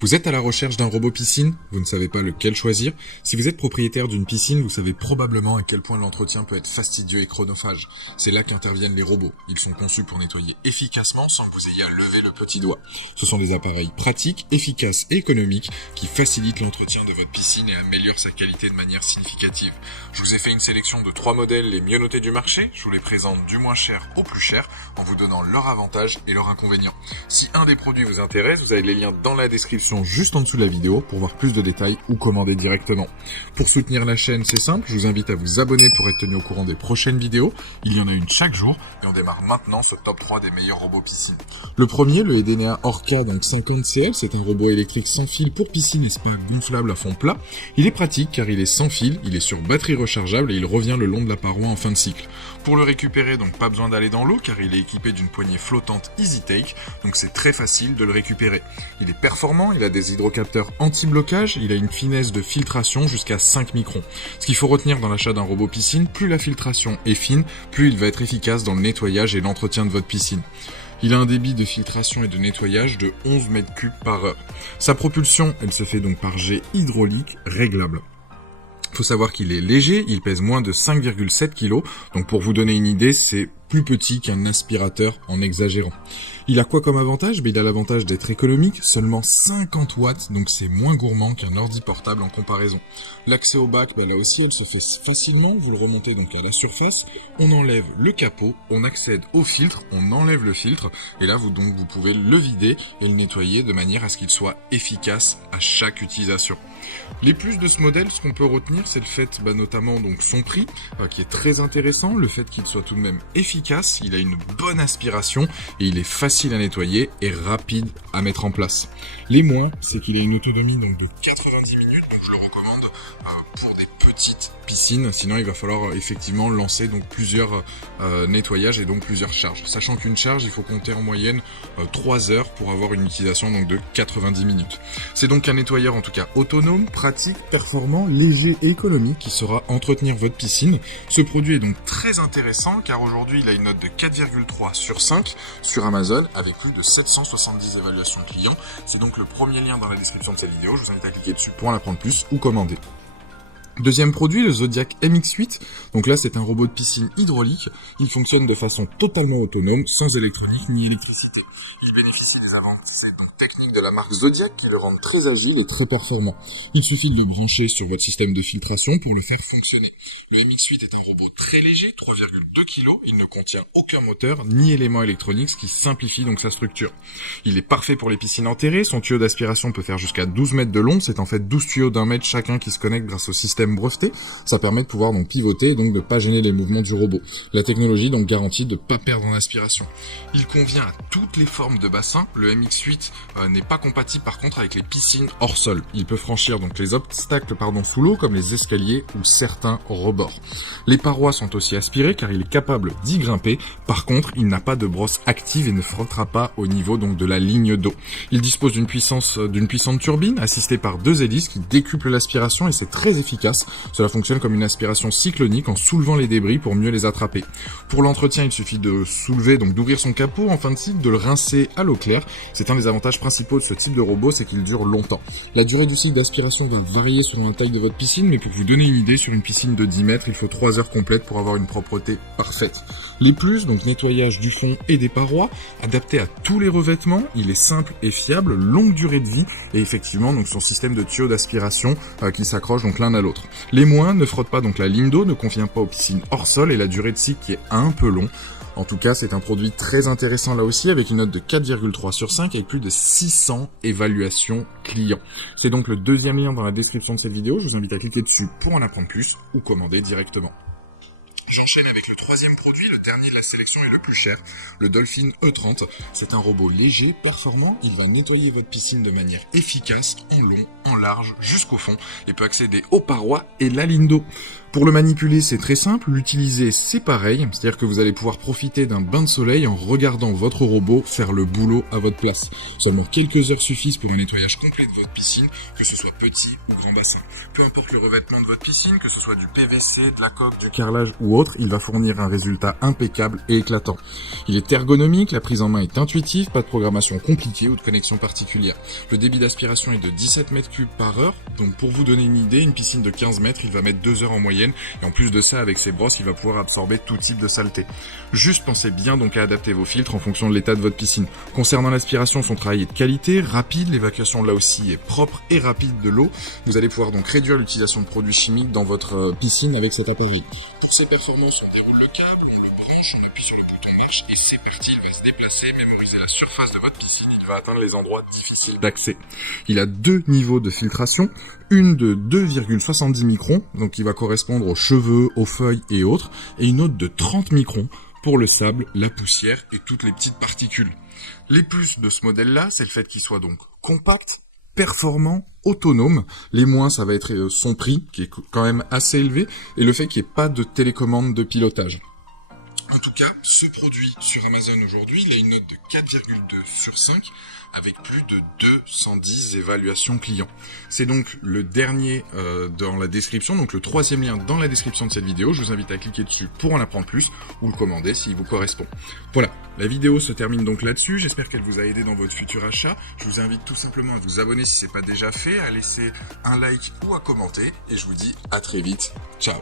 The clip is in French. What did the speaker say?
Vous êtes à la recherche d'un robot piscine? Vous ne savez pas lequel choisir? Si vous êtes propriétaire d'une piscine, vous savez probablement à quel point l'entretien peut être fastidieux et chronophage. C'est là qu'interviennent les robots. Ils sont conçus pour nettoyer efficacement sans que vous ayez à lever le petit doigt. Ce sont des appareils pratiques, efficaces et économiques qui facilitent l'entretien de votre piscine et améliorent sa qualité de manière significative. Je vous ai fait une sélection de 3 modèles les mieux notés du marché. Je vous les présente du moins cher au plus cher en vous donnant leurs avantages et leurs inconvénients. Si un des produits vous intéresse, vous avez les liens dans la description juste en dessous de la vidéo pour voir plus de détails ou commander directement. Pour soutenir la chaîne, c'est simple, je vous invite à vous abonner pour être tenu au courant des prochaines vidéos. Il y en a une chaque jour et on démarre maintenant ce top 3 des meilleurs robots piscine. Le premier, le Edenea Orca 50CL, c'est un robot électrique sans fil pour piscine et spa gonflable à fond plat. Il est pratique car il est sans fil, il est sur batterie rechargeable et il revient le long de la paroi en fin de cycle. Pour le récupérer, donc pas besoin d'aller dans l'eau car il est équipé d'une poignée flottante Easy Take, donc c'est très facile de le récupérer. Il est performant, il a des hydrocapteurs anti-blocage, il a une finesse de filtration jusqu'à 5 microns. Ce qu'il faut retenir dans l'achat d'un robot piscine, plus la filtration est fine, plus il va être efficace dans le nettoyage et l'entretien de votre piscine. Il a un débit de filtration et de nettoyage de 11 mètres cubes par heure. Sa propulsion, elle se fait donc par jet hydraulique réglable. Faut savoir qu'il est léger, il pèse moins de 5,7 kg, donc pour vous donner une idée, c'est plus petit qu'un aspirateur en exagérant. Il a quoi comme avantage? Il a l'avantage d'être économique, seulement 50 watts, donc c'est moins gourmand qu'un ordi portable en comparaison. L'accès au bac, là aussi, elle se fait facilement, vous le remontez donc à la surface, on enlève le capot, on accède au filtre, on enlève le filtre, et là vous pouvez le vider et le nettoyer de manière à ce qu'il soit efficace à chaque utilisation. Les plus de ce modèle, ce qu'on peut retenir, c'est le fait notamment donc son prix, qui est très intéressant, le fait qu'il soit tout de même efficace, il a une bonne aspiration et il est facile à nettoyer et rapide à mettre en place. Les moins, c'est qu'il a une autonomie donc de 90 minutes, donc je le recommande pour des petites piscines, sinon il va falloir effectivement lancer donc plusieurs nettoyages et donc plusieurs charges. Sachant qu'une charge, il faut compter en moyenne 3 heures pour avoir une utilisation donc de 90 minutes. C'est donc un nettoyeur en tout cas autonome, pratique, performant, léger et économique qui saura entretenir votre piscine. Ce produit est donc très intéressant car aujourd'hui il a une note de 4,3 sur 5 sur Amazon avec plus de 770 évaluations clients. C'est donc le premier lien dans la description de cette vidéo, je vous invite à cliquer dessus pour en apprendre plus ou commander. Deuxième produit, le Zodiac MX8. Donc là, c'est un robot de piscine hydraulique. Il fonctionne de façon totalement autonome, sans électronique ni électricité. Il bénéficie des avancées techniques de la marque Zodiac qui le rendent très agile et très performant. Il suffit de le brancher sur votre système de filtration pour le faire fonctionner. Le MX8 est un robot très léger, 3,2 kg. Il ne contient aucun moteur ni élément électronique, ce qui simplifie donc sa structure. Il est parfait pour les piscines enterrées. Son tuyau d'aspiration peut faire jusqu'à 12 mètres de long. C'est en fait 12 tuyaux d'1 mètre chacun qui se connectent grâce au système breveté. Ça permet de pouvoir donc pivoter et donc de pas gêner les mouvements du robot. La technologie donc garantit de pas perdre en aspiration. Il convient à toutes les formes de bassin. Le MX8 n'est pas compatible par contre avec les piscines hors sol. Il peut franchir donc les obstacles sous l'eau comme les escaliers ou certains rebords. Les parois sont aussi aspirées car il est capable d'y grimper. Par contre, il n'a pas de brosse active et ne frottera pas au niveau donc de la ligne d'eau. Il dispose d'une puissante turbine assistée par 2 hélices qui décuplent l'aspiration et c'est très efficace. Cela fonctionne comme une aspiration cyclonique en soulevant les débris pour mieux les attraper. Pour l'entretien, il suffit de soulever, donc d'ouvrir son capot en fin de cycle, de le rincer à l'eau claire. C'est un des avantages principaux de ce type de robot, c'est qu'il dure longtemps. La durée du cycle d'aspiration va varier selon la taille de votre piscine, mais pour vous donner une idée, sur une piscine de 10 mètres, il faut 3 heures complètes pour avoir une propreté parfaite. Les plus, donc nettoyage du fond et des parois, adapté à tous les revêtements, il est simple et fiable, longue durée de vie, et effectivement donc son système de tuyaux d'aspiration qui s'accroche donc l'un à l'autre. Les moins ne frottent pas donc la ligne d'eau, ne convient pas aux piscines hors sol et la durée de cycle qui est un peu long. En tout cas, c'est un produit très intéressant là aussi avec une note de 4,3 sur 5 avec plus de 600 évaluations clients. C'est donc le deuxième lien dans la description de cette vidéo. Je vous invite à cliquer dessus pour en apprendre plus ou commander directement. J'enchaîne avec le troisième produit, le dernier de la sélection et le plus cher, le Dolphin E30. C'est un robot léger, performant, il va nettoyer votre piscine de manière efficace, en long, en large, jusqu'au fond, et peut accéder aux parois et la ligne d'eau. Pour le manipuler, c'est très simple. L'utiliser, c'est pareil. C'est-à-dire que vous allez pouvoir profiter d'un bain de soleil en regardant votre robot faire le boulot à votre place. Seulement quelques heures suffisent pour un nettoyage complet de votre piscine, que ce soit petit ou grand bassin. Peu importe le revêtement de votre piscine, que ce soit du PVC, de la coque, du carrelage ou autre, il va fournir un résultat impeccable et éclatant. Il est ergonomique, la prise en main est intuitive, pas de programmation compliquée ou de connexion particulière. Le débit d'aspiration est de 17 mètres cubes par heure, donc pour vous donner une idée, une piscine de 15 mètres, il va mettre 2 heures en moyenne. Et en plus de ça, avec ses brosses, il va pouvoir absorber tout type de saleté. Juste pensez bien donc à adapter vos filtres en fonction de l'état de votre piscine. Concernant l'aspiration, son travail est de qualité, rapide, l'évacuation là aussi est propre et rapide de l'eau. Vous allez pouvoir donc réduire l'utilisation de produits chimiques dans votre piscine avec cet appareil. Pour ses performances, on déroule le câble, on le branche, on appuie sur le bouton marche et c'est parti, il va se déplacer, mémoriser la surface de votre piscine, il va atteindre les endroits difficiles d'accès. Il a 2 niveaux de filtration, une de 2,70 microns, donc qui va correspondre aux cheveux, aux feuilles et autres, et une autre de 30 microns pour le sable, la poussière et toutes les petites particules. Les plus de ce modèle-là, c'est le fait qu'il soit donc compact, performant, autonome. Les moins, ça va être son prix, qui est quand même assez élevé, et le fait qu'il n'y ait pas de télécommande de pilotage. En tout cas, ce produit sur Amazon aujourd'hui, il a une note de 4,2 sur 5 avec plus de 210 évaluations clients. C'est donc le dernier dans la description, donc le 3e lien dans la description de cette vidéo. Je vous invite à cliquer dessus pour en apprendre plus ou le commander s'il vous correspond. Voilà, la vidéo se termine donc là-dessus. J'espère qu'elle vous a aidé dans votre futur achat. Je vous invite tout simplement à vous abonner si ce n'est pas déjà fait, à laisser un like ou à commenter. Et je vous dis à très vite. Ciao.